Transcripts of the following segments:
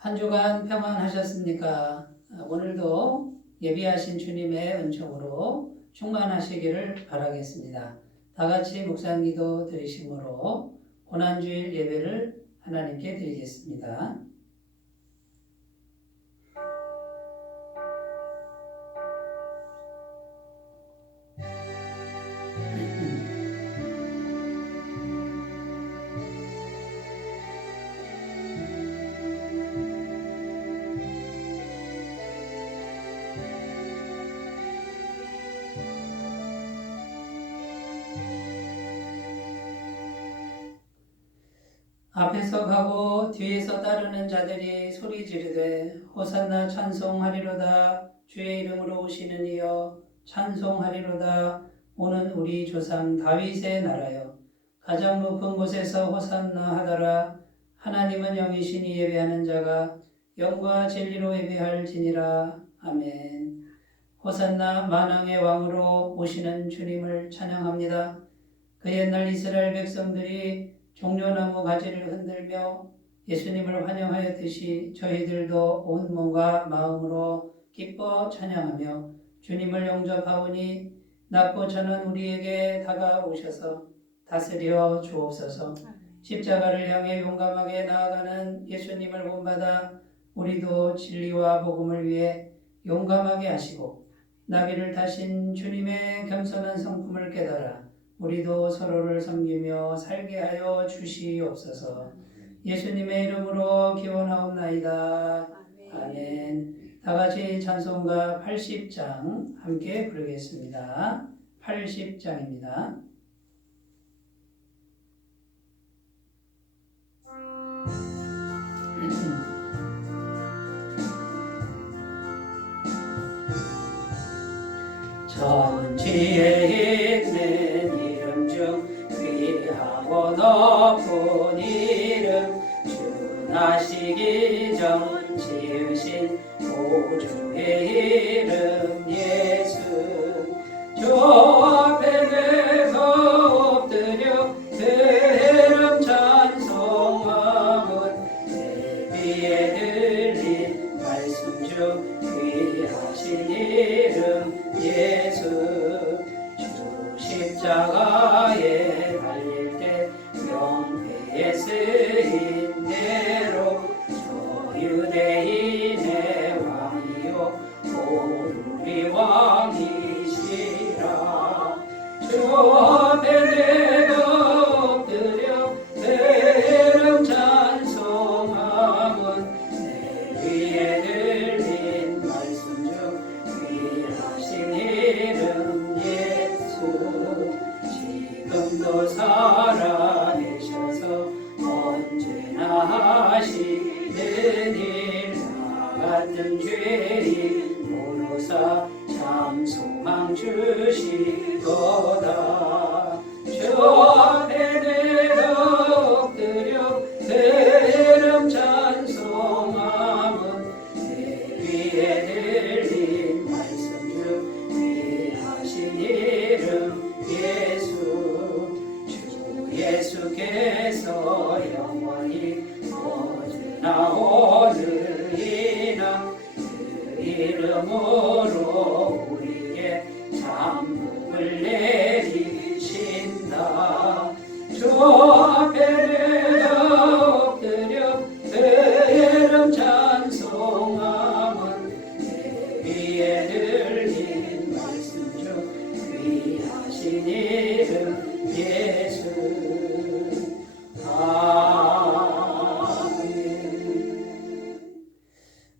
한 주간 평안하셨습니까? 오늘도 예비하신 주님의 은총으로 충만하시기를 바라겠습니다. 다 같이 묵상기도 드리심으로 고난주일 예배를 하나님께 드리겠습니다. 앞에서 가고 뒤에서 따르는 자들이 소리 지르되 호산나 찬송하리로다. 주의 이름으로 오시는 이여 찬송하리로다. 오는 우리 조상 다윗의 나라여 가장 높은 곳에서 호산나 하더라. 하나님은 영이시니 예배하는 자가 영과 진리로 예배할지니라. 아멘. 호산나 만왕의 왕으로 오시는 주님을 찬양합니다. 그 옛날 이스라엘 백성들이 종려나무 가지를 흔들며 예수님을 환영하였듯이 저희들도 온 몸과 마음으로 기뻐 찬양하며 주님을 영접하오니 낮고 저는 우리에게 다가오셔서 다스려 주옵소서. 십자가를 향해 용감하게 나아가는 예수님을 본받아 우리도 진리와 복음을 위해 용감하게 하시고 나귀를 타신 주님의 겸손한 성품을 깨달아 우리도 서로를 섬기며 살게 하여 주시옵소서. 예수님의 이름으로 기원하옵나이다. 아멘. 다 같이 찬송가 80장 함께 부르겠습니다. 80장입니다. 천지에 있는 이름 중 귀하고 높은 이름 준하시기 전 지으신 보주의 이름 예수. 주 앞에 내서 엎드려 그 이름 찬송함은 내비에 들린 말씀 중 귀하신 이름 예수. 주 십자가에 달릴 때 명패에 쓰인 대로 저 유대인의 왕이요 곧 우리 왕이시라. 주 앞에 내가 엎드려 내 이름 찬송함은 내 위에 들린 말씀 중 귀하신 이름 예수. 지금도 살아계셔서 언제나 하시는 일 나 같은 죄인 모로사 참 소망 주시도다. 주 앞에 내가 엎드려 그 이름 찬송함은 내 위에 들린 말씀 중 귀하신 이름 예수. 주 예수께서 영원히 어제나 오늘이나 그 이름으로 우리에게 참 복을 내리신다. 주 앞에 내가 엎드려 그 이름 찬송함은 내 위에 들린 말씀 중 귀하신 이름 예수.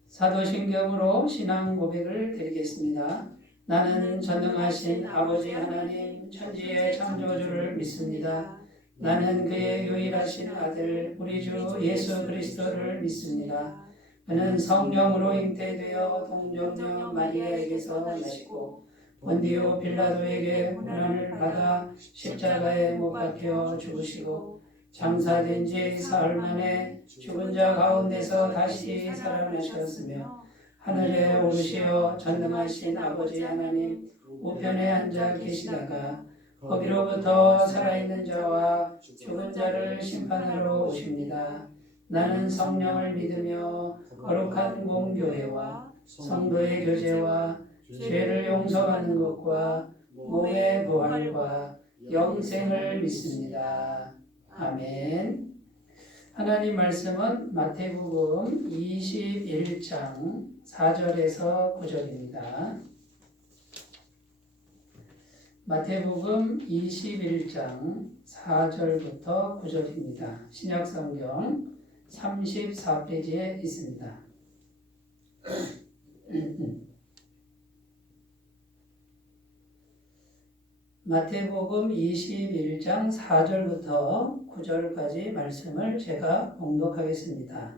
사도신경으로 신앙 고백을 드리겠습니다. 나는 전능하신 아버지 하나님 천지의 창조주를 믿습니다. 나는 그의 유일하신 아들 우리 주 예수 그리스도를 믿습니다. 그는 성령으로 잉태되어 동정녀 마리아에게서 나시고 본디오 빌라도에게 고난을 받아 십자가에 못 박혀 죽으시고 장사된 지 사흘 만에 죽은 자 가운데서 다시 살아나셨으며 하늘에 오르시어 전능하신 아버지 하나님 우편에 앉아 계시다가 거기로부터 살아있는 자와 죽은 자를 심판하러 오십니다. 나는 성령을 믿으며 거룩한 공교회와 성도의 교제와 죄를 용서하는 것과 몸의 부활과 영생을 믿습니다. 아멘. 하나님 말씀은 마태복음 21장 4절에서 9절입니다. 마태복음 21장 4절부터 9절입니다. 신약성경 34페이지에 있습니다. 마태복음 21장 4절부터 9절까지 말씀을 제가 봉독하겠습니다.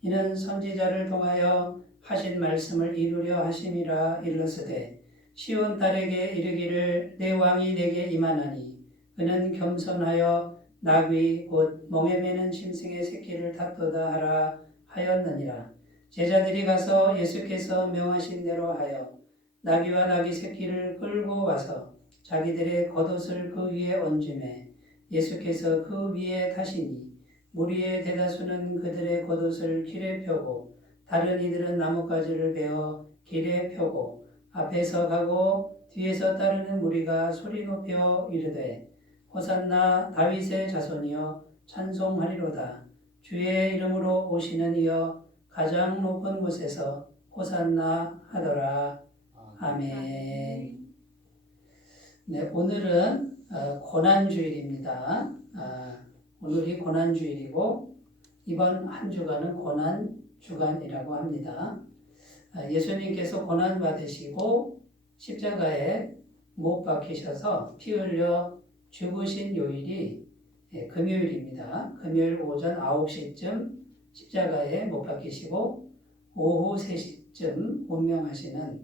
이는 선지자를 통하여 하신 말씀을 이루려 하심이라 일렀으되 시온 딸에게 이르기를 내 왕이 내게 임하나니 그는 겸손하여 나귀 곧 멍에 매는 짐승의 새끼를 탔도다 하라 하였느니라. 제자들이 가서 예수께서 명하신 대로 하여 나귀와 나귀 새끼를 끌고 와서 자기들의 겉옷을 그 위에 얹음에 예수께서 그 위에 타시니 무리의 대다수는 그들의 겉옷을 길에 펴고 다른 이들은 나뭇가지를 베어 길에 펴고 앞에서 가고 뒤에서 따르는 무리가 소리 높여 이르되 호산나 다윗의 자손이여 찬송하리로다. 주의 이름으로 오시는 이여 가장 높은 곳에서 호산나 하더라. 아멘. 네, 오늘은 고난주일입니다. 오늘이 고난주일이고 이번 한 주간은 고난주간이라고 합니다. 예수님께서 고난받으시고 십자가에 못 박히셔서 피 흘려 죽으신 요일이 금요일입니다. 금요일 오전 9시쯤 십자가에 못 박히시고 오후 3시쯤 운명하시는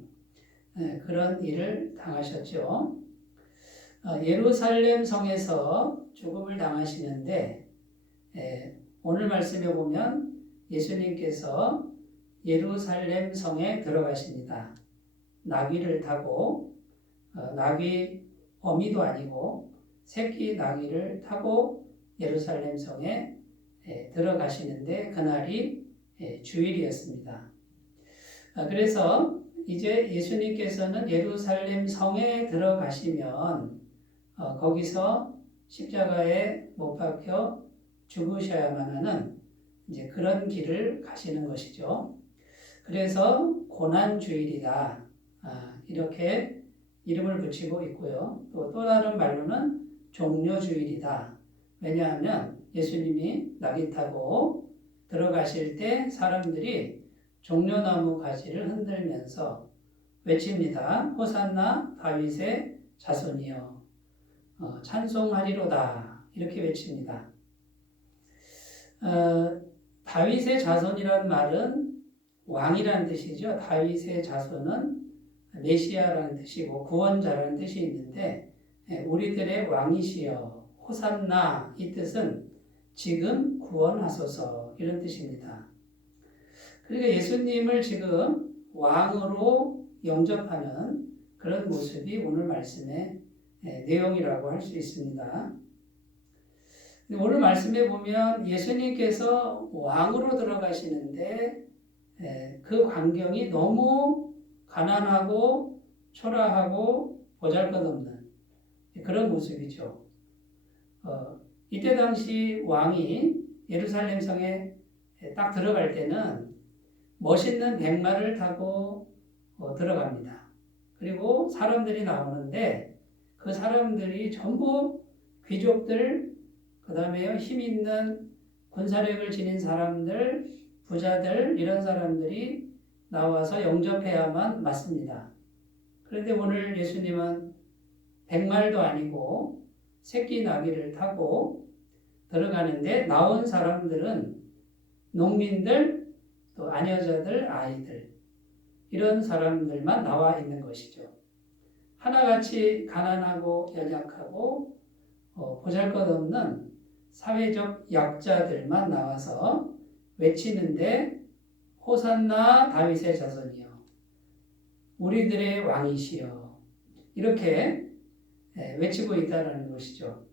그런 일을 당하셨죠. 예루살렘 성에서 죽음을 당하시는데 오늘 말씀에 보면 예수님께서 예루살렘 성에 들어가십니다. 나귀를 타고 나귀 어미도 아니고 새끼 나귀를 타고 예루살렘 성에 들어가시는데 그날이 주일이었습니다. 그래서 이제 예수님께서는 예루살렘 성에 들어가시면 거기서 십자가에 못 박혀 죽으셔야만 하는 이제 그런 길을 가시는 것이죠. 그래서 고난주일이다. 이렇게 이름을 붙이고 있고요. 또 다른 말로는 종려주일이다. 왜냐하면 예수님이 나귀 타고 들어가실 때 사람들이 종려나무 가지를 흔들면서 외칩니다. 호산나 다윗의 자손이여 찬송하리로다. 이렇게 외칩니다. 다윗의 자손이란 말은 왕이라는 뜻이죠. 다윗의 자손은 메시아라는 뜻이고 구원자라는 뜻이 있는데 우리들의 왕이시여 호산나 이 뜻은 지금 구원하소서 이런 뜻입니다. 그러니까 예수님을 지금 왕으로 영접하는 그런 모습이 오늘 말씀의 내용이라고 할 수 있습니다. 오늘 말씀에 보면 예수님께서 왕으로 들어가시는데 그 광경이 너무 가난하고 초라하고 보잘것없는 그런 모습이죠. 이때 당시 왕이 예루살렘 성에 딱 들어갈 때는 멋있는 백마를 타고 들어갑니다. 그리고 사람들이 나오는데 그 사람들이 전부 귀족들, 그 다음에 힘 있는 군사력을 지닌 사람들, 부자들 이런 사람들이 나와서 영접해야만 맞습니다. 그런데 오늘 예수님은 백말도 아니고 새끼 나귀를 타고 들어가는데 나온 사람들은 농민들, 또 아녀자들, 아이들 이런 사람들만 나와 있는 것이죠. 하나같이 가난하고 연약하고 보잘것없는 사회적 약자들만 나와서 외치는데 호산나 다윗의 자손이여 우리들의 왕이시여 이렇게 외치고 있다는 것이죠.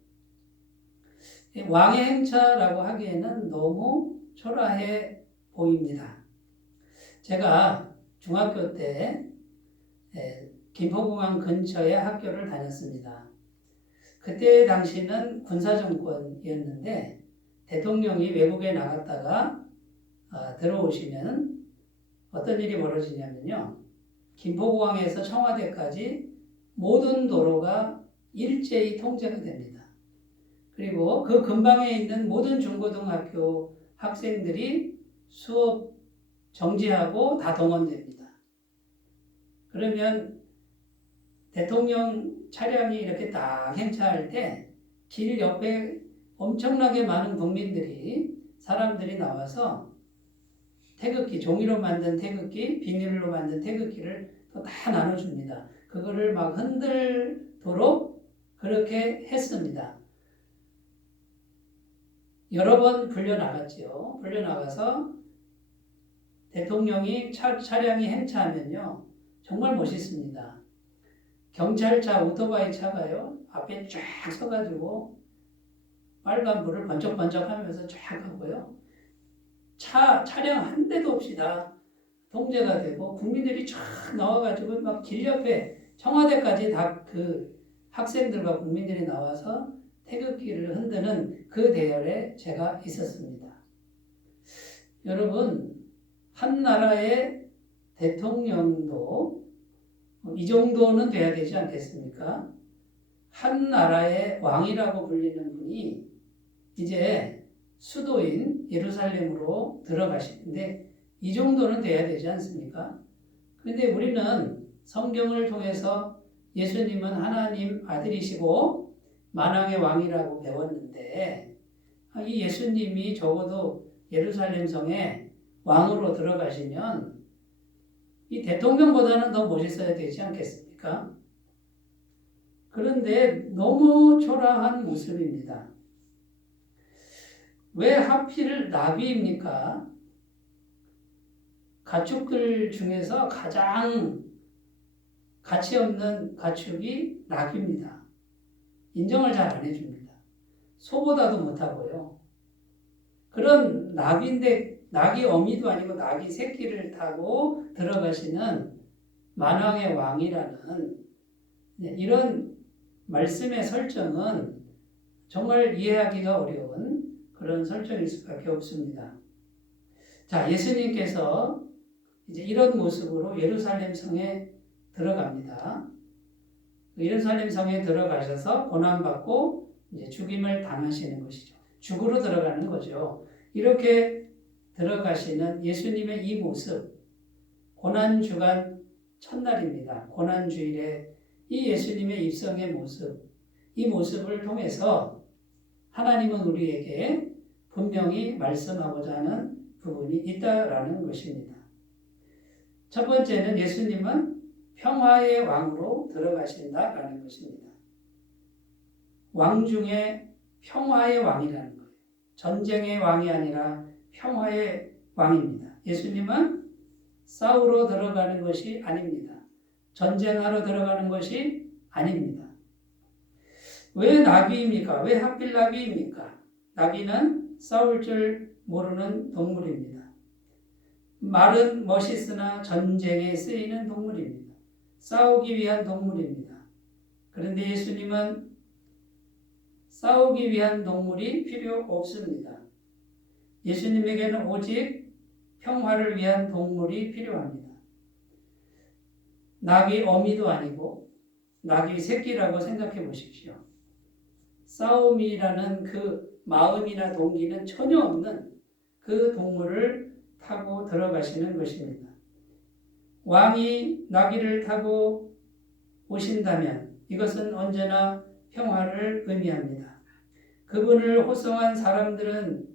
왕의 행차라고 하기에는 너무 초라해 보입니다. 제가 중학교 때 김포공항 근처에 학교를 다녔습니다. 그때 당시는 군사정권이었는데 대통령이 외국에 나갔다가 들어오시면 어떤 일이 벌어지냐면요. 김포공항에서 청와대까지 모든 도로가 일제히 통제가 됩니다. 그리고 그 근방에 있는 모든 중고등학교 학생들이 수업 정지하고 다 동원됩니다. 그러면 대통령 차량이 이렇게 딱 행차할 때 길 옆에 엄청나게 많은 국민들이 사람들이 나와서 태극기, 종이로 만든 태극기, 비닐로 만든 태극기를 또 다 나눠줍니다. 그거를 막 흔들도록 그렇게 했습니다. 여러 번 불려나갔죠. 불려나가서 대통령이 차량이 행차하면요. 정말 멋있습니다. 경찰차, 오토바이 차가요. 앞에 쫙 서가지고 빨간 불을 번쩍번쩍 하면서 쫙 하고요. 차량 한 대도 없이 다 통제가 되고 국민들이 쫙 나와가지고 막 길 옆에 청와대까지 다 그 학생들과 국민들이 나와서 태극기를 흔드는 그 대열에 제가 있었습니다. 여러분, 한 나라의 대통령도 이 정도는 돼야 되지 않겠습니까? 한 나라의 왕이라고 불리는 분이 이제 수도인 예루살렘으로 들어가시는데 이 정도는 돼야 되지 않습니까? 그런데 우리는 성경을 통해서 예수님은 하나님 아들이시고 만왕의 왕이라고 배웠는데 이 예수님이 적어도 예루살렘 성에 왕으로 들어가시면 이 대통령보다는 더 멋있어야 되지 않겠습니까? 그런데 너무 초라한 모습입니다. 왜 하필 나비입니까? 가축들 중에서 가장 가치 없는 가축이 낙입니다. 인정을 잘 안 해줍니다. 소보다도 못하고요. 그런 낙인데 낙이 어미도 아니고 낙이 새끼를 타고 들어가시는 만왕의 왕이라는 이런 말씀의 설정은 정말 이해하기가 어려운 그런 설정일 수밖에 없습니다. 자, 예수님께서 이제 이런 모습으로 예루살렘 성에 들어갑니다. 예루살렘 성에 들어가셔서 고난받고 이제 죽임을 당하시는 것이죠. 죽으로 들어가는 거죠. 이렇게 들어가시는 예수님의 이 모습, 고난주간 첫날입니다. 고난주일에 이 예수님의 입성의 모습, 이 모습을 통해서 하나님은 우리에게 분명히 말씀하고자 하는 부분이 있다라는 것입니다. 첫 번째는 예수님은 평화의 왕으로 들어가신다라는 것입니다. 왕 중에 평화의 왕이라는 거예요. 전쟁의 왕이 아니라 평화의 왕입니다. 예수님은 싸우러 들어가는 것이 아닙니다. 전쟁하러 들어가는 것이 아닙니다. 왜 나비입니까? 왜 하필 나비입니까? 나비는 싸울 줄 모르는 동물입니다. 말은 멋있으나 전쟁에 쓰이는 동물입니다. 싸우기 위한 동물입니다. 그런데 예수님은 싸우기 위한 동물이 필요 없습니다. 예수님에게는 오직 평화를 위한 동물이 필요합니다. 낙이 어미도 아니고 낙이 새끼라고 생각해 보십시오. 싸움이라는 그 마음이나 동기는 전혀 없는 그 동물을 타고 들어가시는 것입니다. 왕이 나귀를 타고 오신다면 이것은 언제나 평화를 의미합니다. 그분을 호송한 사람들은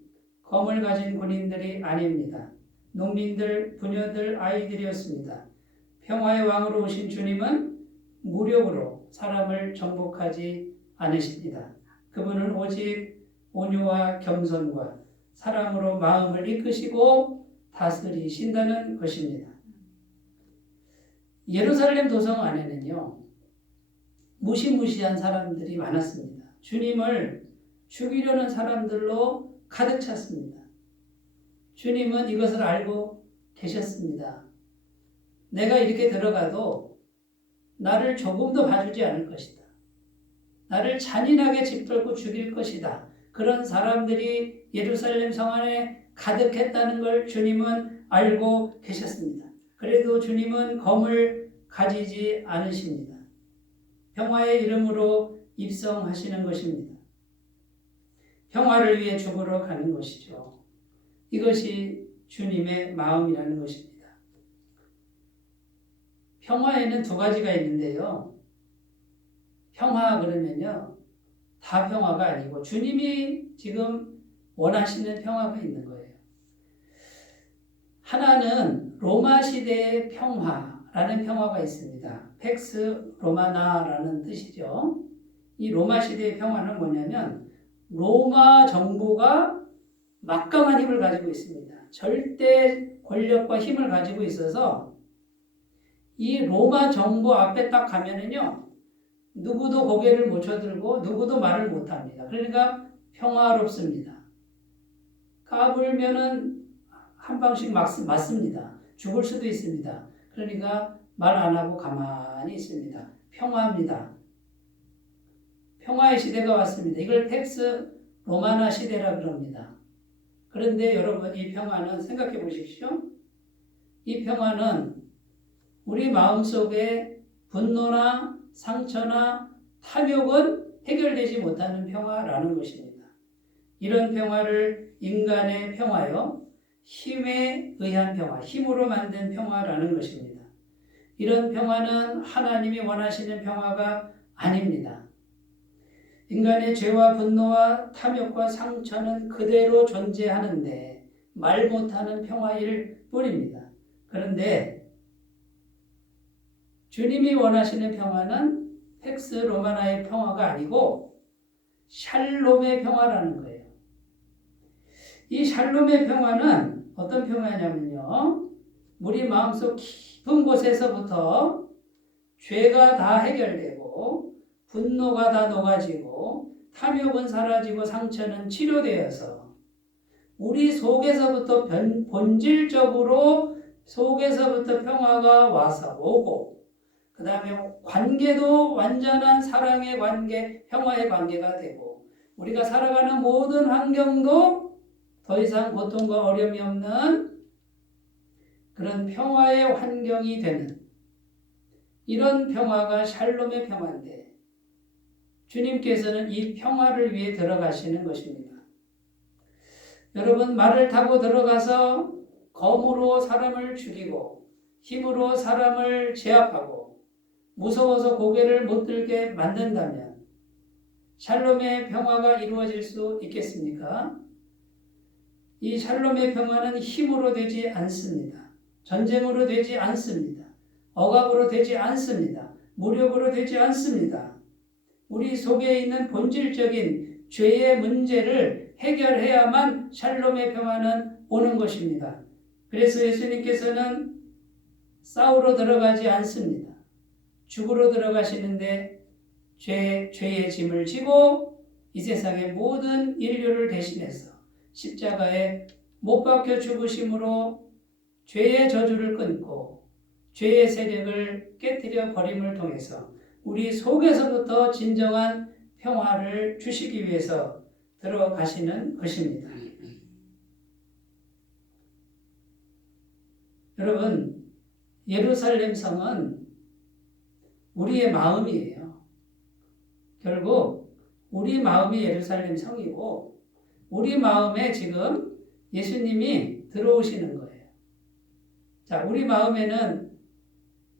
검을 가진 군인들이 아닙니다. 농민들, 부녀들, 아이들이었습니다. 평화의 왕으로 오신 주님은 무력으로 사람을 정복하지 않으십니다. 그분은 오직 온유와 겸손과 사랑으로 마음을 이끄시고 다스리신다는 것입니다. 예루살렘 도성 안에는요, 무시무시한 사람들이 많았습니다. 주님을 죽이려는 사람들로 가득 찼습니다. 주님은 이것을 알고 계셨습니다. 내가 이렇게 들어가도 나를 조금도 봐주지 않을 것이다. 나를 잔인하게 짓밟고 죽일 것이다. 그런 사람들이 예루살렘 성 안에 가득했다는 걸 주님은 알고 계셨습니다. 그래도 주님은 검을 가지지 않으십니다. 평화의 이름으로 입성하시는 것입니다. 평화를 위해 죽으러 가는 것이죠. 이것이 주님의 마음이라는 것입니다. 평화에는 두 가지가 있는데요. 평화 그러면요, 다 평화가 아니고 주님이 지금 원하시는 평화가 있는 거예요. 하나는 로마 시대의 평화라는 평화가 있습니다. 팩스 로마나라는 뜻이죠. 이 로마 시대의 평화는 뭐냐면 로마 정부가 막강한 힘을 가지고 있습니다. 절대 권력과 힘을 가지고 있어서 이 로마 정부 앞에 딱 가면은요, 누구도 고개를 못 쳐들고 누구도 말을 못 합니다. 그러니까 평화롭습니다. 까불면은 한 방씩 맞습니다. 죽을 수도 있습니다. 그러니까 말 안 하고 가만히 있습니다. 평화입니다. 평화의 시대가 왔습니다. 이걸 팩스 로마나 시대라 그럽니다. 그런데 여러분, 이 평화는 생각해 보십시오. 이 평화는 우리 마음속에 분노나 상처나 탐욕은 해결되지 못하는 평화라는 것입니다. 이런 평화를 인간의 평화요, 힘에 의한 평화, 힘으로 만든 평화라는 것입니다. 이런 평화는 하나님이 원하시는 평화가 아닙니다. 인간의 죄와 분노와 탐욕과 상처는 그대로 존재하는데 말 못하는 평화일 뿐입니다. 그런데 주님이 원하시는 평화는 팩스 로마나의 평화가 아니고 샬롬의 평화라는 거예요. 이 샬롬의 평화는 어떤 평화냐면요, 우리 마음속 깊은 곳에서부터 죄가 다 해결되고 분노가 다 녹아지고 탐욕은 사라지고 상처는 치료되어서 우리 속에서부터 본질적으로 속에서부터 평화가 와서 오고, 그 다음에 관계도 완전한 사랑의 관계, 평화의 관계가 되고, 우리가 살아가는 모든 환경도 더 이상 고통과 어려움이 없는 그런 평화의 환경이 되는, 이런 평화가 샬롬의 평화인데 주님께서는 이 평화를 위해 들어가시는 것입니다. 여러분, 말을 타고 들어가서 검으로 사람을 죽이고 힘으로 사람을 제압하고 무서워서 고개를 못 들게 만든다면 샬롬의 평화가 이루어질 수 있겠습니까? 이 샬롬의 평화는 힘으로 되지 않습니다. 전쟁으로 되지 않습니다. 억압으로 되지 않습니다. 무력으로 되지 않습니다. 우리 속에 있는 본질적인 죄의 문제를 해결해야만 샬롬의 평화는 오는 것입니다. 그래서 예수님께서는 싸우러 들어가지 않습니다. 죽으러 들어가시는데 죄의 짐을 지고 이 세상의 모든 인류를 대신해서 십자가에 못 박혀 죽으심으로 죄의 저주를 끊고 죄의 세력을 깨뜨려 버림을 통해서 우리 속에서부터 진정한 평화를 주시기 위해서 들어가시는 것입니다. 여러분, 예루살렘 성은 우리의 마음이에요. 결국 우리 마음이 예루살렘 성이고 우리 마음에 지금 예수님이 들어오시는 거예요. 자, 우리 마음에는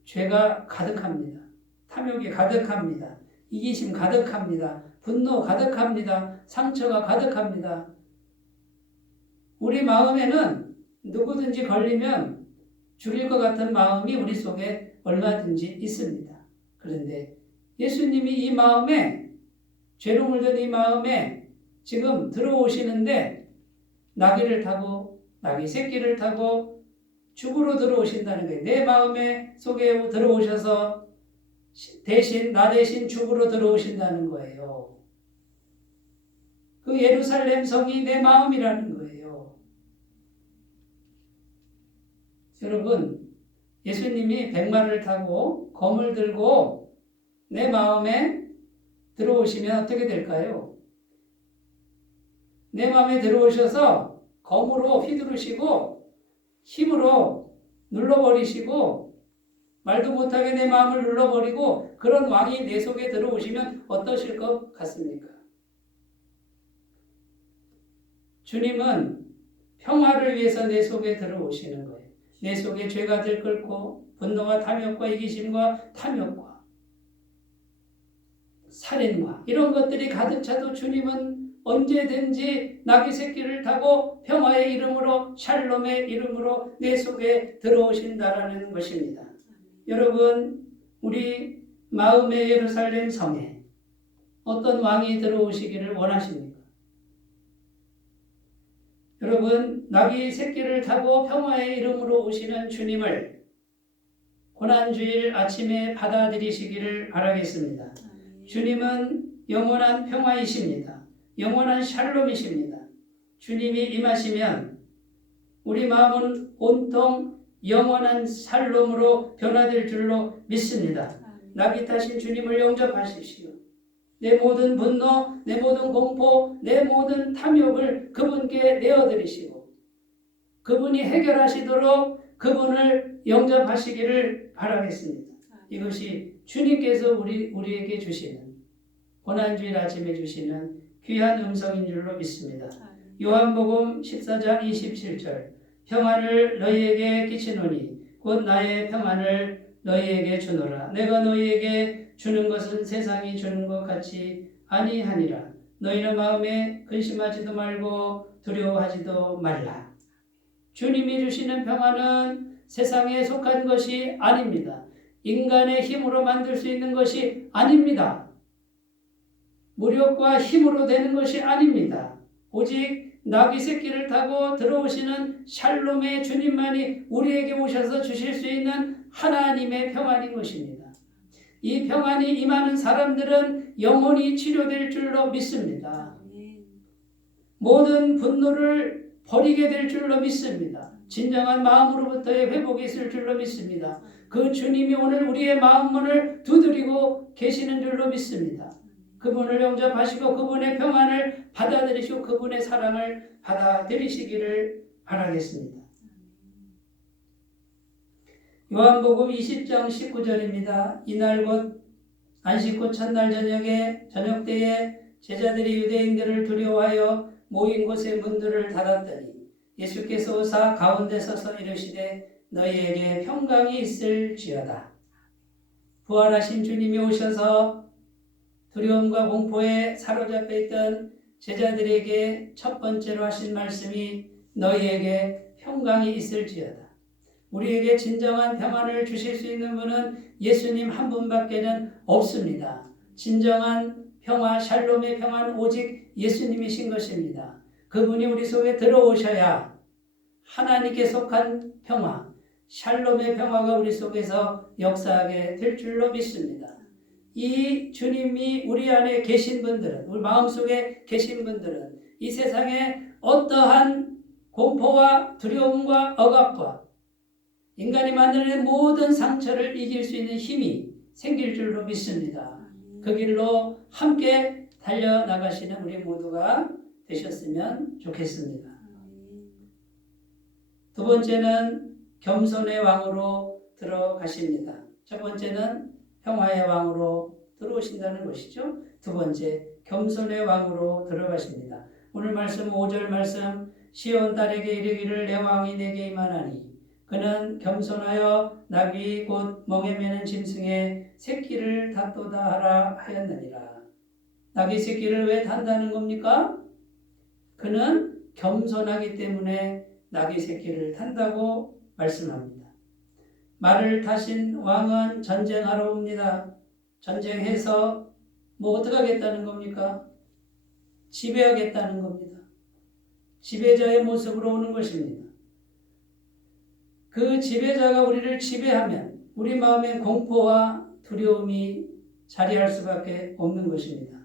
죄가 가득합니다. 탐욕이 가득합니다. 이기심 가득합니다. 분노 가득합니다. 상처가 가득합니다. 우리 마음에는 누구든지 걸리면 죽일 것 같은 마음이 우리 속에 얼마든지 있습니다. 그런데 예수님이 이 마음에, 죄로 물든 이 마음에 지금 들어오시는데 나귀를 타고, 나귀 새끼를 타고 죽으러 들어오신다는 거예요. 내 마음에 속에 들어오셔서 나 대신 죽으러 들어오신다는 거예요. 그 예루살렘 성이 내 마음이라는 거예요. 여러분, 예수님이 백마를 타고 검을 들고 내 마음에 들어오시면 어떻게 될까요? 내 마음에 들어오셔서 검으로 휘두르시고 힘으로 눌러버리시고 말도 못하게 내 마음을 눌러버리고 그런 왕이 내 속에 들어오시면 어떠실 것 같습니까? 주님은 평화를 위해서 내 속에 들어오시는 거예요. 내 속에 죄가 들끓고 분노와 탐욕과 이기심과 탐욕과 살인과 이런 것들이 가득 차도 주님은 언제든지 나귀 새끼를 타고 평화의 이름으로 샬롬의 이름으로 내 속에 들어오신다라는 것입니다. 여러분, 우리 마음의 예루살렘 성에 어떤 왕이 들어오시기를 원하십니까? 여러분, 나귀 새끼를 타고 평화의 이름으로 오시는 주님을 고난주일 아침에 받아들이시기를 바라겠습니다. 주님은 영원한 평화이십니다. 영원한 샬롬이십니다. 주님이 임하시면 우리 마음은 온통 영원한 샬롬으로 변화될 줄로 믿습니다. 나귀 타신 주님을 영접하십시오. 내 모든 분노, 내 모든 공포, 내 모든 탐욕을 그분께 내어드리시고 그분이 해결하시도록 그분을 영접하시기를 바라겠습니다. 이것이 주님께서 우리에게 주시는 고난주일 아침에 주시는 귀한 음성인 줄로 믿습니다. 요한복음 14장 27절 평안을 너희에게 끼치노니 곧 나의 평안을 너희에게 주노라. 내가 너희에게 주는 것은 세상이 주는 것 같이 아니하니라. 너희는 마음에 근심하지도 말고 두려워하지도 말라. 주님이 주시는 평안은 세상에 속한 것이 아닙니다. 인간의 힘으로 만들 수 있는 것이 아닙니다. 무력과 힘으로 되는 것이 아닙니다. 오직 나귀 새끼를 타고 들어오시는 샬롬의 주님만이 우리에게 오셔서 주실 수 있는 하나님의 평안인 것입니다. 이 평안이 임하는 사람들은 영혼이 치료될 줄로 믿습니다. 모든 분노를 버리게 될 줄로 믿습니다. 진정한 마음으로부터의 회복이 있을 줄로 믿습니다. 그 주님이 오늘 우리의 마음문을 두드리고 계시는 줄로 믿습니다. 그분을 영접하시고 그분의 평안을 받아들이시고 그분의 사랑을 받아들이시기를 바라겠습니다. 요한복음 20장 19절입니다. 이날 곧 안식 후 첫날 저녁 때에 제자들이 유대인들을 두려워하여 모인 곳의 문들을 닫았더니 예수께서 오사 가운데 서서 이르시되 너희에게 평강이 있을지어다. 부활하신 주님이 오셔서 두려움과 공포에 사로잡혀 있던 제자들에게 첫 번째로 하신 말씀이 너희에게 평강이 있을지어다. 우리에게 진정한 평안을 주실 수 있는 분은 예수님 한 분밖에는 없습니다. 진정한 평화, 샬롬의 평안 오직 예수님이신 것입니다. 그분이 우리 속에 들어오셔야 하나님께 속한 평화, 샬롬의 평화가 우리 속에서 역사하게 될 줄로 믿습니다. 이 주님이 우리 안에 계신 분들은, 우리 마음속에 계신 분들은 이 세상에 어떠한 공포와 두려움과 억압과 인간이 만드는 모든 상처를 이길 수 있는 힘이 생길 줄로 믿습니다. 그 길로 함께 달려나가시는 우리 모두가 되셨으면 좋겠습니다. 두 번째는 겸손의 왕으로 들어가십니다. 첫 번째는 평화의 왕으로 들어오신다는 것이죠. 두 번째, 겸손의 왕으로 들어가십니다. 오늘 말씀 5절 말씀 시온 딸에게 이르기를 내 왕이 내게 임하나니 그는 겸손하여 나귀 곧 멍에 매는 짐승의 새끼를 닫도다 하라 하였느니라. 나귀 새끼를 왜 단다는 겁니까? 그는 겸손하기 때문에 나귀 새끼를 탄다고 말씀합니다. 말을 타신 왕은 전쟁하러 옵니다. 전쟁해서 뭐 어떻게 하겠다는 겁니까? 지배하겠다는 겁니다. 지배자의 모습으로 오는 것입니다. 그 지배자가 우리를 지배하면 우리 마음에 공포와 두려움이 자리할 수밖에 없는 것입니다.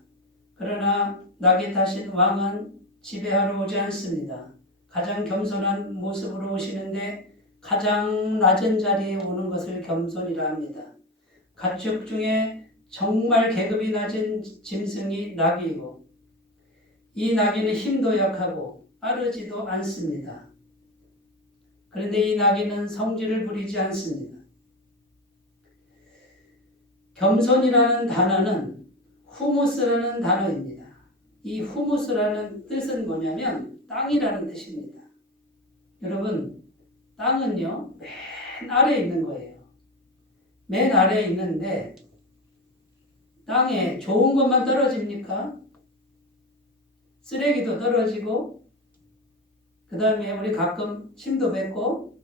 그러나 나귀 타신 왕은 지배하러 오지 않습니다. 가장 겸손한 모습으로 오시는데 가장 낮은 자리에 오는 것을 겸손이라 합니다. 가축 중에 정말 계급이 낮은 짐승이 나귀이고 이 나귀는 힘도 약하고 빠르지도 않습니다. 그런데 이 나귀는 성질을 부리지 않습니다. 겸손이라는 단어는 후무스라는 단어입니다. 이 후무스라는 뜻은 뭐냐면 땅이라는 뜻입니다. 여러분, 땅은요, 맨 아래에 있는 거예요. 맨 아래에 있는데 땅에 좋은 것만 떨어집니까? 쓰레기도 떨어지고 그 다음에 우리 가끔 침도 뱉고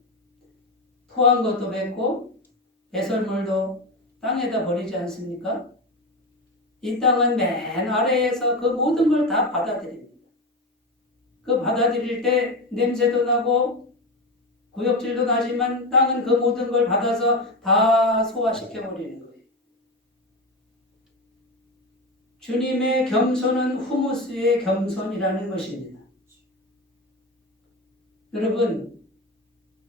토한 것도 뱉고 배설물도 땅에다 버리지 않습니까? 이 땅은 맨 아래에서 그 모든 걸 다 받아들입니다. 그 받아들일 때 냄새도 나고 구역질도 나지만 땅은 그 모든 걸 받아서 다 소화시켜버리는 거예요. 주님의 겸손은 후무스의 겸손이라는 것입니다. 여러분,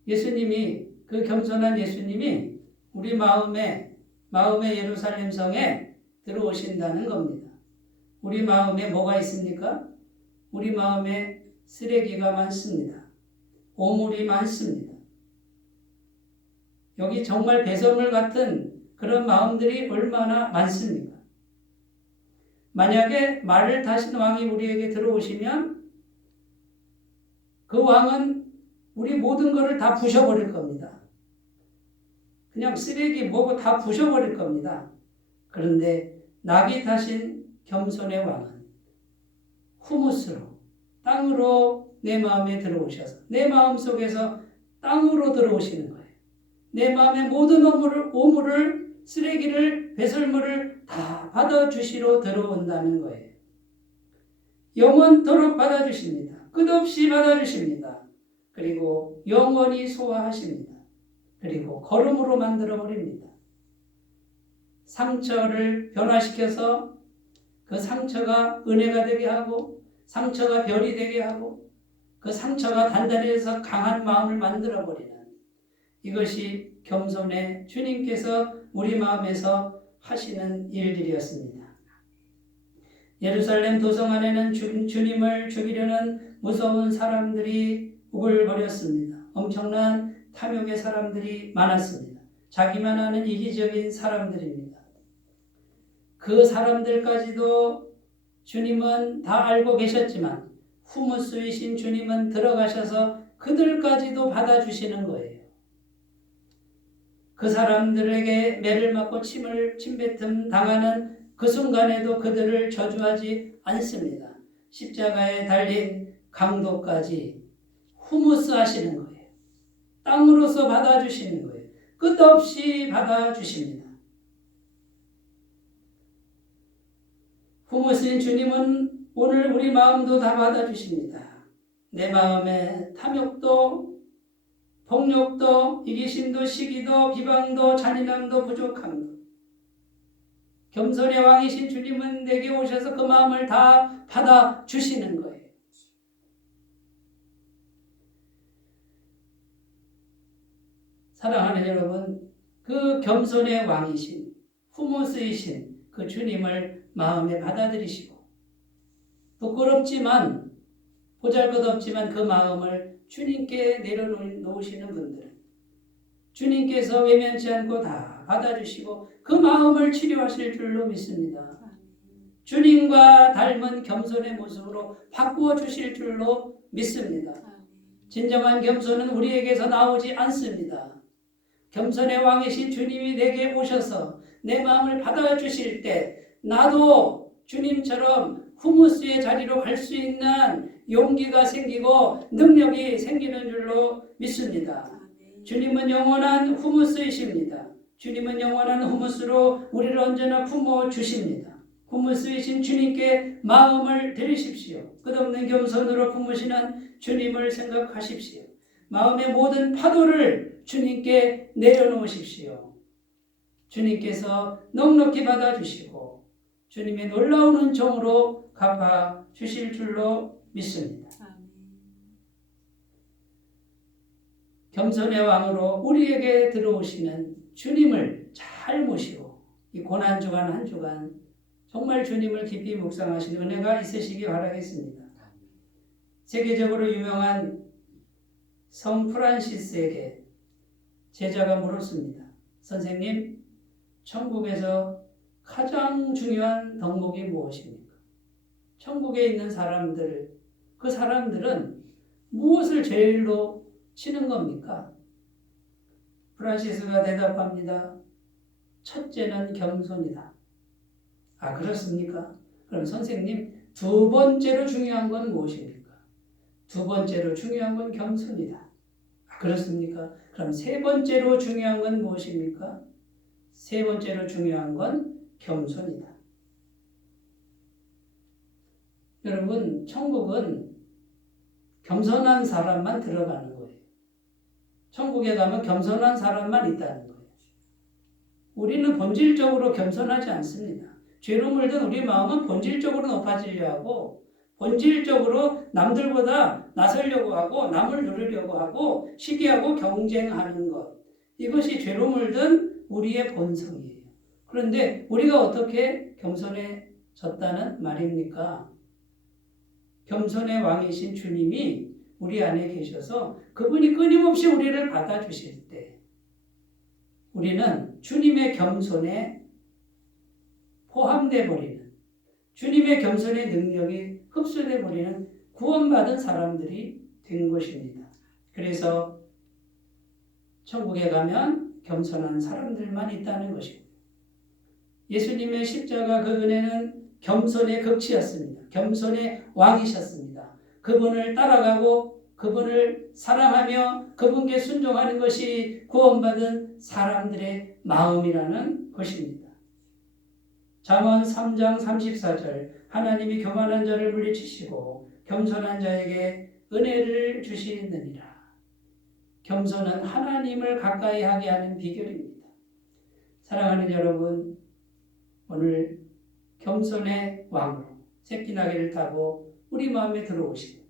예수님이 그 겸손한 예수님이 우리 마음의 예루살렘 성에 들어오신다는 겁니다. 우리 마음에 뭐가 있습니까? 우리 마음에 쓰레기가 많습니다. 오물이 많습니다. 여기 정말 배설물 같은 그런 마음들이 얼마나 많습니까? 만약에 말을 타신 왕이 우리에게 들어오시면 그 왕은 우리 모든 것을 다 부셔버릴 겁니다. 그냥 쓰레기 뭐고 다 부셔버릴 겁니다. 그런데 낙이 타신 겸손의 왕은 후무스로 땅으로 내 마음에 들어오셔서 내 마음 속에서 땅으로 들어오시는 거예요. 내 마음의 모든 오물을 쓰레기를 배설물을 다 받아주시러 들어온다는 거예요. 영원토록 받아주십니다. 끝없이 받아주십니다. 그리고 영원히 소화하십니다. 그리고 거름으로 만들어버립니다. 상처를 변화시켜서 그 상처가 은혜가 되게 하고 상처가 별이 되게 하고 그 상처가 단단히 해서 강한 마음을 만들어버리는 이것이 겸손의 주님께서 우리 마음에서 하시는 일들이었습니다. 예루살렘 도성 안에는 주님을 죽이려는 무서운 사람들이 우글거렸습니다. 엄청난 탐욕의 사람들이 많았습니다. 자기만 아는 이기적인 사람들입니다. 그 사람들까지도 주님은 다 알고 계셨지만 후무스이신 주님은 들어가셔서 그들까지도 받아주시는 거예요. 그 사람들에게 매를 맞고 침뱉음 당하는 그 순간에도 그들을 저주하지 않습니다. 십자가에 달린 강도까지 후무스 하시는 거예요. 땅으로서 받아주시는 거예요. 끝없이 받아주십니다. 후무스인 주님은 오늘 우리 마음도 다 받아주십니다. 내 마음에 탐욕도 폭력도 이기심도 시기도 비방도 잔인함도 부족함도 겸손의 왕이신 주님은 내게 오셔서 그 마음을 다 받아주시는 거예요. 사랑하는 여러분, 그 겸손의 왕이신 후무스이신 그 주님을 마음에 받아들이시고 부끄럽지만 보잘것없지만 그 마음을 주님께 내려놓으시는 분들은 주님께서 외면치 않고 다 받아주시고 그 마음을 치료하실 줄로 믿습니다. 주님과 닮은 겸손의 모습으로 바꾸어 주실 줄로 믿습니다. 진정한 겸손은 우리에게서 나오지 않습니다. 겸손의 왕이신 주님이 내게 오셔서 내 마음을 받아주실 때 나도 주님처럼 후무스의 자리로 갈 수 있는 용기가 생기고 능력이 생기는 줄로 믿습니다. 주님은 영원한 후무스이십니다. 주님은 영원한 후무스로 우리를 언제나 품어주십니다. 후무스이신 주님께 마음을 드리십시오. 끝없는 겸손으로 품으시는 주님을 생각하십시오. 마음의 모든 파도를 주님께 내려놓으십시오. 주님께서 넉넉히 받아주시고 주님의 놀라운 은총으로 갚아주실 줄로 믿습니다. 겸손의 왕으로 우리에게 들어오시는 주님을 잘 모시고 이 고난주간 한 주간 정말 주님을 깊이 묵상하시는 은혜가 있으시기 바라겠습니다. 세계적으로 유명한 성 프란시스에게 제자가 물었습니다. 선생님, 천국에서 가장 중요한 덕목이 무엇입니까? 천국에 있는 사람들, 그 사람들은 무엇을 제일로 치는 겁니까? 프란시스가 대답합니다. 첫째는 겸손이다. 아, 그렇습니까? 그럼 선생님, 두 번째로 중요한 건 무엇입니까? 두 번째로 중요한 건 겸손이다. 아, 그렇습니까? 그럼 세 번째로 중요한 건 무엇입니까? 세 번째로 중요한 건 겸손이다. 여러분, 천국은 겸손한 사람만 들어가는 거예요. 천국에 가면 겸손한 사람만 있다는 거예요. 우리는 본질적으로 겸손하지 않습니다. 죄로 물든 우리 마음은 본질적으로 높아지려 하고 본질적으로 남들보다 나서려고 하고 남을 누리려고 하고 시기하고 경쟁하는 것. 이것이 죄로 물든 우리의 본성이에요. 그런데 우리가 어떻게 겸손해졌다는 말입니까? 겸손의 왕이신 주님이 우리 안에 계셔서 그분이 끊임없이 우리를 받아주실 때 우리는 주님의 겸손에 포함되어 버리는 주님의 겸손의 능력이 흡수되어 버리는 구원받은 사람들이 된 것입니다. 그래서 천국에 가면 겸손한 사람들만 있다는 것입니다. 예수님의 십자가 그 은혜는 겸손의 극치였습니다. 겸손의 왕이셨습니다. 그분을 따라가고 그분을 사랑하며 그분께 순종하는 것이 구원받은 사람들의 마음이라는 것입니다. 잠언 3장 34절 하나님이 교만한 자를 물리치시고 겸손한 자에게 은혜를 주시느니라. 겸손은 하나님을 가까이 하게 하는 비결입니다. 사랑하는 여러분, 오늘 겸손의 왕으로 새끼나귀를 타고 우리 마음에 들어오시고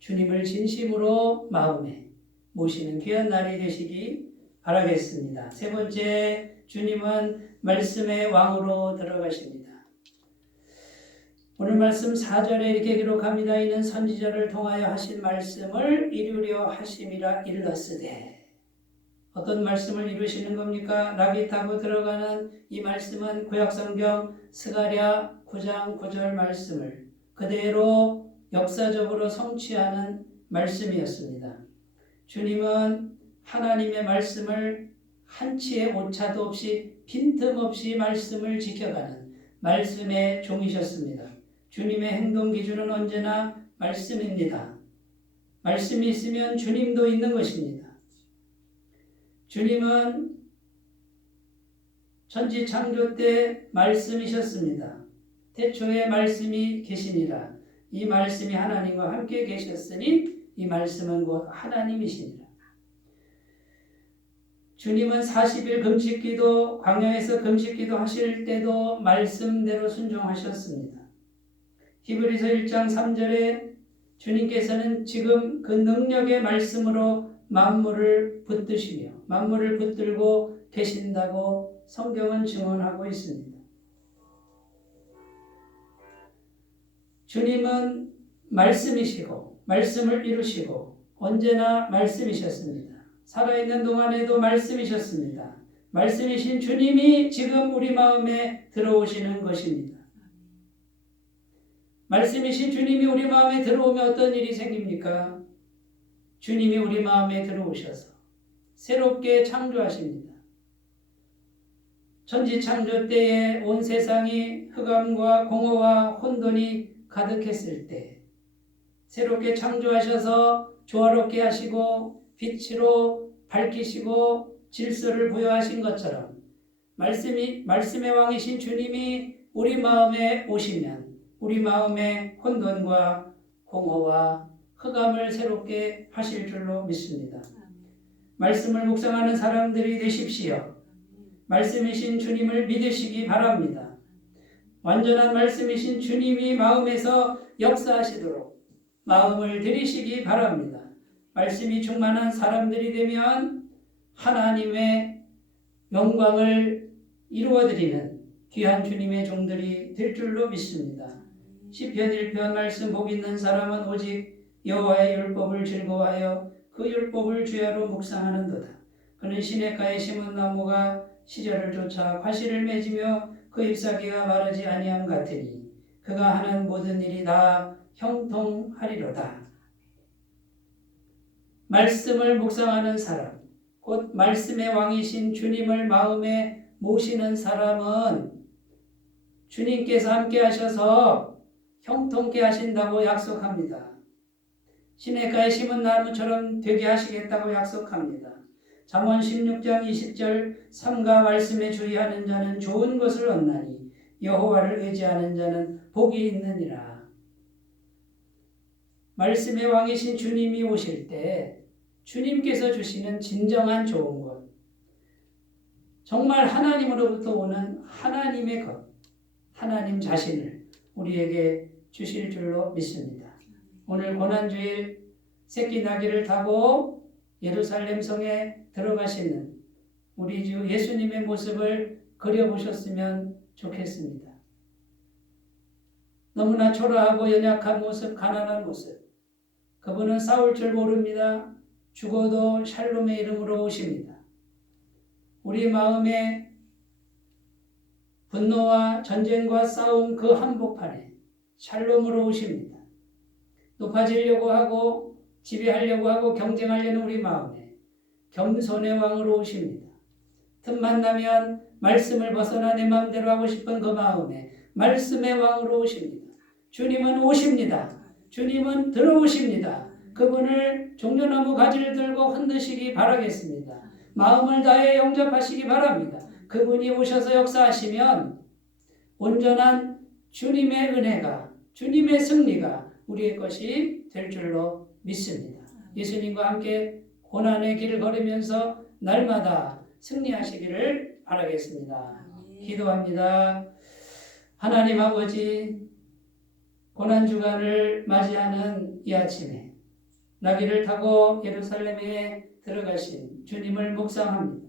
주님을 진심으로 마음에 모시는 귀한 날이 되시기 바라겠습니다. 세 번째, 주님은 말씀의 왕으로 들어가십니다. 오늘 말씀 4절에 이렇게 기록합니다. 이는 선지자를 통하여 하신 말씀을 이루려 하심이라 일렀으되. 어떤 말씀을 이루시는 겁니까? 나귀 타고 들어가는 이 말씀은 구약성경 스가랴 9장 9절 말씀을 그대로 역사적으로 성취하는 말씀이었습니다. 주님은 하나님의 말씀을 한치의 오차도 없이 빈틈없이 말씀을 지켜가는 말씀의 종이셨습니다. 주님의 행동 기준은 언제나 말씀입니다. 말씀이 있으면 주님도 있는 것입니다. 주님은 천지 창조 때 말씀이셨습니다. 태초에 말씀이 계시니라. 이 말씀이 하나님과 함께 계셨으니 이 말씀은 곧 하나님이시니라. 주님은 40일 금식기도 광야에서 금식기도 하실 때도 말씀대로 순종하셨습니다. 히브리서 1장 3절에 주님께서는 지금 그 능력의 말씀으로 만물을 붙드시며 만물을 붙들고 계신다고 성경은 증언하고 있습니다. 주님은 말씀이시고 말씀을 이루시고 언제나 말씀이셨습니다. 살아있는 동안에도 말씀이셨습니다. 말씀이신 주님이 지금 우리 마음에 들어오시는 것입니다. 말씀이신 주님이 우리 마음에 들어오면 어떤 일이 생깁니까? 주님이 우리 마음에 들어오셔서 새롭게 창조하십니다. 천지 창조 때에 온 세상이 흑암과 공허와 혼돈이 가득했을 때 새롭게 창조하셔서 조화롭게 하시고 빛으로 밝히시고 질서를 부여하신 것처럼 말씀의 왕이신 주님이 우리 마음에 오시면 우리 마음의 혼돈과 공허와 흑암을 새롭게 하실 줄로 믿습니다. 말씀을 묵상하는 사람들이 되십시오. 말씀이신 주님을 믿으시기 바랍니다. 완전한 말씀이신 주님이 마음에서 역사하시도록 마음을 들이시기 바랍니다. 말씀이 충만한 사람들이 되면 하나님의 영광을 이루어드리는 귀한 주님의 종들이 될 줄로 믿습니다. 시편 1편 말씀 복 있는 사람은 오직 여호와의 율법을 즐거워하여 그 율법을 주야로 묵상하는도다. 그는 시냇가에 심은 나무가 시절을 쫓아 과실을 맺으며 그 잎사귀가 마르지 아니함 같으니 그가 하는 모든 일이 다 형통하리로다. 말씀을 묵상하는 사람, 곧 말씀의 왕이신 주님을 마음에 모시는 사람은 주님께서 함께 하셔서 형통케 하신다고 약속합니다. 시냇가에 심은 나무처럼 되게 하시겠다고 약속합니다. 잠언 16장 20절 삼가 말씀에 주의하는 자는 좋은 것을 얻나니 여호와를 의지하는 자는 복이 있느니라. 말씀의 왕이신 주님이 오실 때 주님께서 주시는 진정한 좋은 것, 정말 하나님으로부터 오는 하나님의 것, 하나님 자신을 우리에게 주실 줄로 믿습니다. 오늘 고난주일 새끼 나귀를 타고 예루살렘 성에 들어가시는 우리 주 예수님의 모습을 그려보셨으면 좋겠습니다. 너무나 초라하고 연약한 모습, 가난한 모습. 그분은 싸울 줄 모릅니다. 죽어도 샬롬의 이름으로 오십니다. 우리 마음에 분노와 전쟁과 싸움 그 한복판에 샬롬으로 오십니다. 높아지려고 하고 지배하려고 하고 경쟁하려는 우리 마음에 겸손의 왕으로 오십니다. 틈만 나면 말씀을 벗어나 내 마음대로 하고 싶은 그 마음에 말씀의 왕으로 오십니다. 주님은 오십니다. 주님은 들어오십니다. 그분을 종려나무 가지를 들고 흔드시기 바라겠습니다. 마음을 다해 영접하시기 바랍니다. 그분이 오셔서 역사하시면 온전한 주님의 은혜가, 주님의 승리가 우리의 것이 될 줄로 믿습니다. 예수님과 함께 고난의 길을 걸으면서 날마다 승리하시기를 바라겠습니다. 기도합니다. 하나님 아버지, 고난주간을 맞이하는 이 아침에 나귀를 타고 예루살렘에 들어가신 주님을 묵상합니다.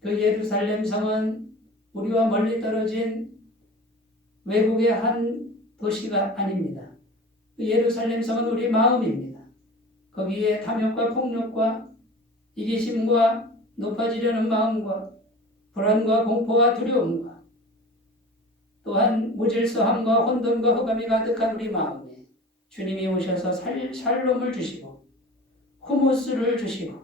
그 예루살렘 성은 우리와 멀리 떨어진 외국의 한 도시가 아닙니다. 그 예루살렘 성은 우리 마음입니다. 거기에 탐욕과 폭력과 이기심과 높아지려는 마음과 불안과 공포와 두려움과 또한 무질서함과 혼돈과 흑암이 가득한 우리 마음에 주님이 오셔서 샬롬을 주시고 후무스를 주시고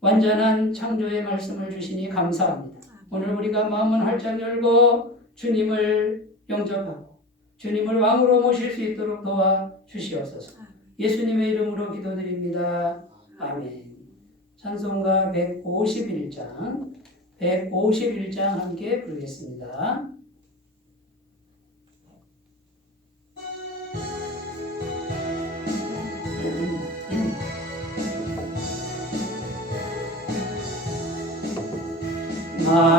완전한 창조의 말씀을 주시니 감사합니다. 오늘 우리가 마음은 활짝 열고 주님을 영접하고 주님을 왕으로 모실 수 있도록 도와주시옵소서. 예수님의 이름으로 기도드립니다. 아멘. 찬송가 151장 함께 부르겠습니다.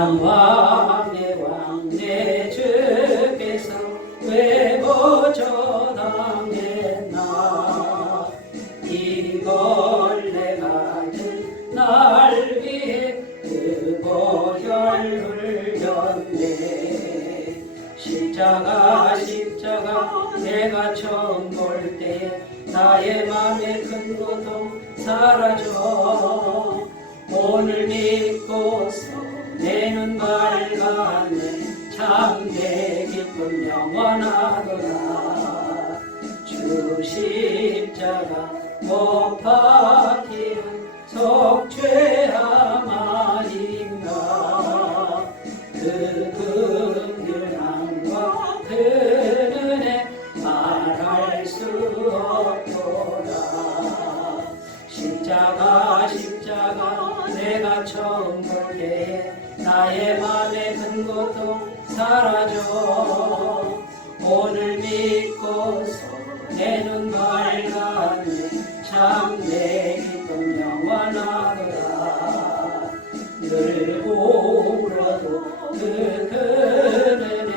만왕의 왕 내 주께서 왜 거절당했나. 이걸 내가 날 위해 뜨거 혈을 흘렸네. 십자가 내가 처음 볼 때 나의 맘에 큰 고통 사라져. 오늘 믿고서 내 눈 밝았네. 참 내 기쁨 영원하도다. 주 십자가 못 박히는 속죄함 아닌가. 그 긍휼함과 그 은혜 말할 수 없도다. 십자가 내가 처음 볼 때에 나의 맘에 큰 고통 사라져. 오늘 믿고서 내 눈 밝았네. 참 내 기쁨 영원하도다. 늘 울어도 그 은혜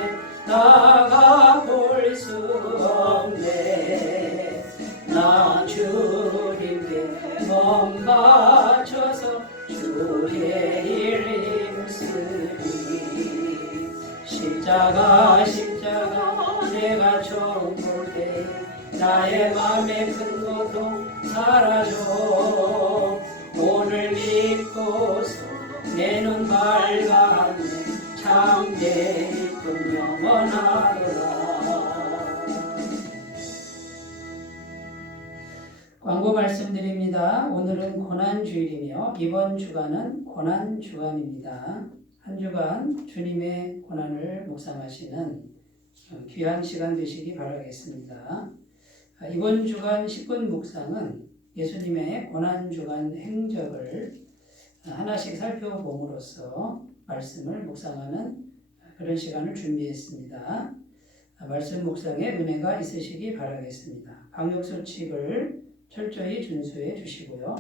나가 볼 수 없네. 나 주님 십자가 내가 처음 볼 때 나의 맘의 큰 고통 사라져 오늘 믿고서 내 눈 밝았네 참 내 기쁨 영원하더라. 광고 말씀드립니다. 오늘은 고난주일이며 이번 주간은 고난주간입니다. 한 주간 주님의 고난을 묵상하시는 귀한 시간 되시기 바라겠습니다. 이번 주간 10분 묵상은 예수님의 고난주간 행적을 하나씩 살펴봄으로써 말씀을 묵상하는 그런 시간을 준비했습니다. 말씀 묵상에 은혜가 있으시기 바라겠습니다. 방역수칙을 철저히 준수해 주시고요.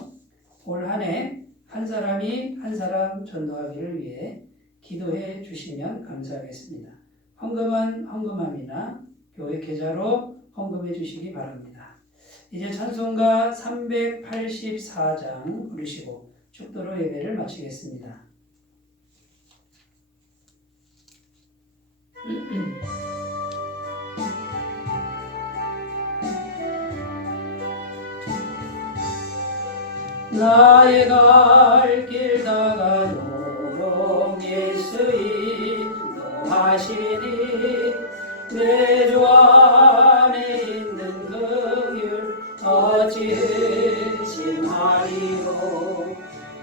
올 한 해 한 사람이 한 사람 전도하기를 위해 기도해 주시면 감사하겠습니다. 헌금은 헌금함이나 교회 계좌로 헌금해 주시기 바랍니다. 이제 찬송가 384장 부르시고 축도로 예배를 마치겠습니다. 나의 갈 길 다가도록 예수 인도하시니 내 주 안에 있는 긍휼 어찌 의심하리요.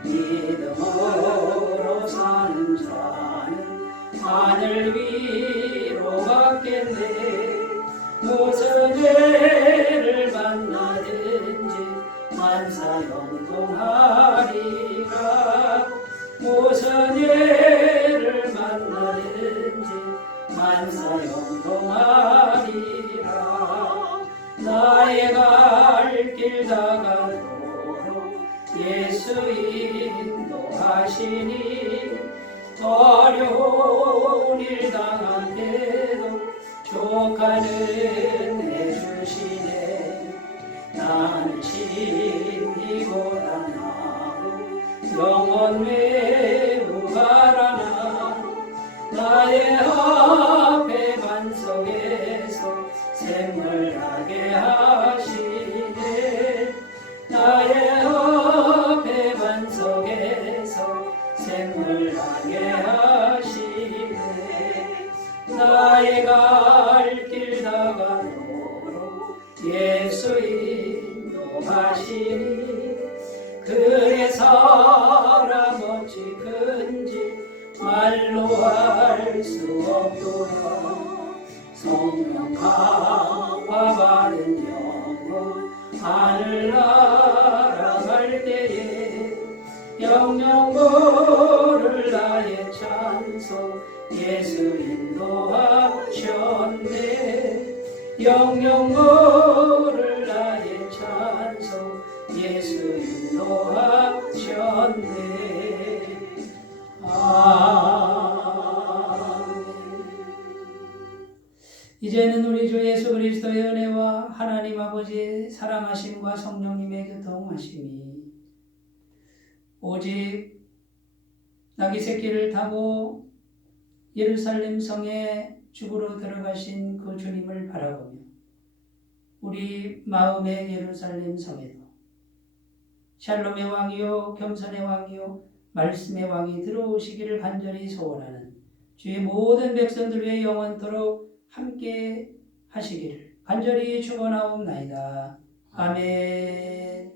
믿음으로 사는 자는 하늘 위로 갔겠네. 무슨 죄를 만나든지 만사형통하리라. 무슨 죄를 만나든지 만사형통하리라. 나의 갈 길 다가도록 예수 인도하시니 어려운 일 당한 때도 족하는 해주시네. 나는 신이 고단하고 영원 매우 바라나. 나의 앞에 반석에서 샘물나게 하시네. 나의 앞에 반석에서 샘물나게 하시네. 나의 갈 길 다가도록 예수 인도하시니 그의 사랑 어찌 큰지 말로 할 수 없도다. 성령 강화 받은 영혼 하늘나라 갈 때에 영영 부를 나의 찬송 예수 인도하셨네. 영영 부를 나의 찬송 예수 인도하셨네. 아멘. 이제는 우리 주 예수 그리스도의 은혜와 하나님 아버지의 사랑하심과 성령님의 교통하심이 오직 나귀 새끼를 타고 예루살렘 성에 죽으러 들어가신 그 주님을 바라보며 우리 마음의 예루살렘 성에도 샬롬의 왕이요 겸손의 왕이요 말씀의 왕이 들어오시기를 간절히 소원하는 주의 모든 백성들 위해 영원토록 함께 하시기를 간절히 축원하옵나이다. 아멘.